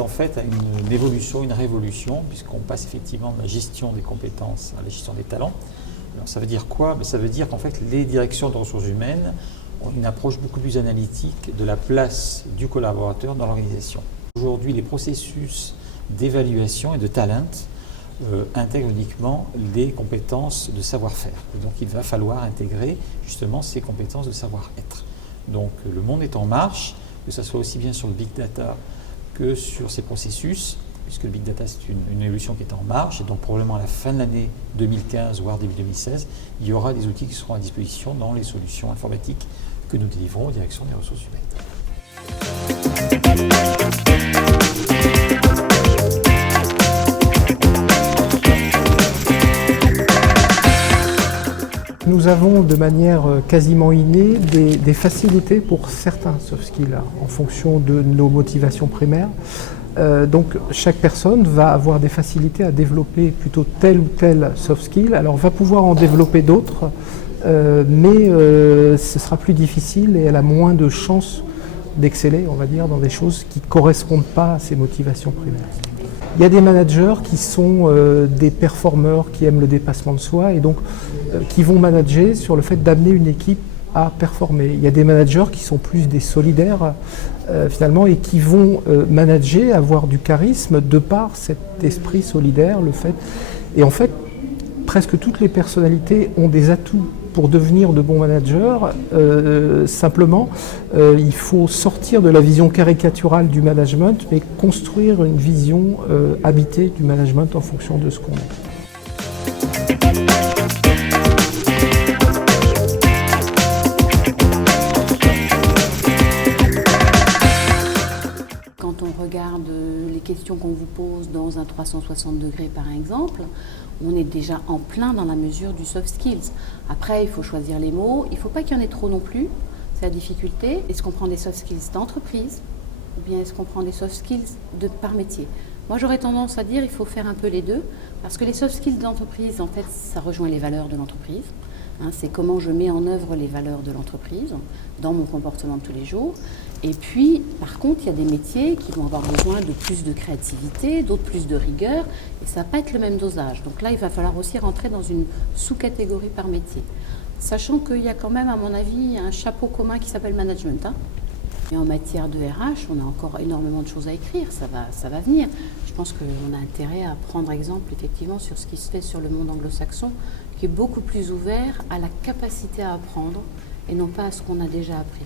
En fait à une évolution, une révolution, puisqu'on passe effectivement de la gestion des compétences à la gestion des talents. Alors ça veut dire quoi? Ça veut dire qu'en fait les directions de ressources humaines ont une approche beaucoup plus analytique de la place du collaborateur dans l'organisation. Aujourd'hui, les processus d'évaluation et de talent intègrent uniquement les compétences de savoir-faire. Donc il va falloir intégrer justement ces compétences de savoir-être. Donc le monde est en marche, que ce soit aussi bien sur le big data que sur ces processus, puisque le big data c'est une évolution qui est en marche, et donc probablement à la fin de l'année 2015, voire début 2016, il y aura des outils qui seront à disposition dans les solutions informatiques que nous délivrons aux directions des ressources humaines. Nous avons de manière quasiment innée des facilités pour certains soft skills en fonction de nos motivations primaires. Donc chaque personne va avoir des facilités à développer plutôt tel ou tel soft skill. Alors va pouvoir en développer d'autres, mais ce sera plus difficile et elle a moins de chances d'exceller, on va dire, dans des choses qui ne correspondent pas à ses motivations primaires. Il y a des managers qui sont des performeurs, qui aiment le dépassement de soi et donc qui vont manager sur le fait d'amener une équipe à performer. Il y a des managers qui sont plus des solidaires finalement et qui vont manager, avoir du charisme de par cet esprit solidaire, le fait. Et en fait, presque toutes les personnalités ont des atouts pour devenir de bons managers. Simplement, il faut sortir de la vision caricaturale du management, mais construire une vision habitée du management en fonction de ce qu'on est. Quand on regarde les questions qu'on vous pose dans un 360 degrés par exemple, on est déjà en plein dans la mesure du soft skills. Après, il faut choisir les mots, il ne faut pas qu'il y en ait trop non plus, c'est la difficulté. Est-ce qu'on prend des soft skills d'entreprise ou bien est-ce qu'on prend des soft skills par métier? Moi, j'aurais tendance à dire qu'il faut faire un peu les deux, parce que les soft skills d'entreprise, en fait, ça rejoint les valeurs de l'entreprise. C'est comment je mets en œuvre les valeurs de l'entreprise dans mon comportement de tous les jours. Et puis, par contre, il y a des métiers qui vont avoir besoin de plus de créativité, d'autres plus de rigueur, et ça ne va pas être le même dosage. Donc là, il va falloir aussi rentrer dans une sous-catégorie par métier. Sachant qu'il y a quand même, à mon avis, un chapeau commun qui s'appelle management. Et en matière de RH, on a encore énormément de choses à écrire, ça va venir. Je pense qu'on a intérêt à prendre exemple effectivement sur ce qui se fait sur le monde anglo-saxon, qui est beaucoup plus ouvert à la capacité à apprendre et non pas à ce qu'on a déjà appris.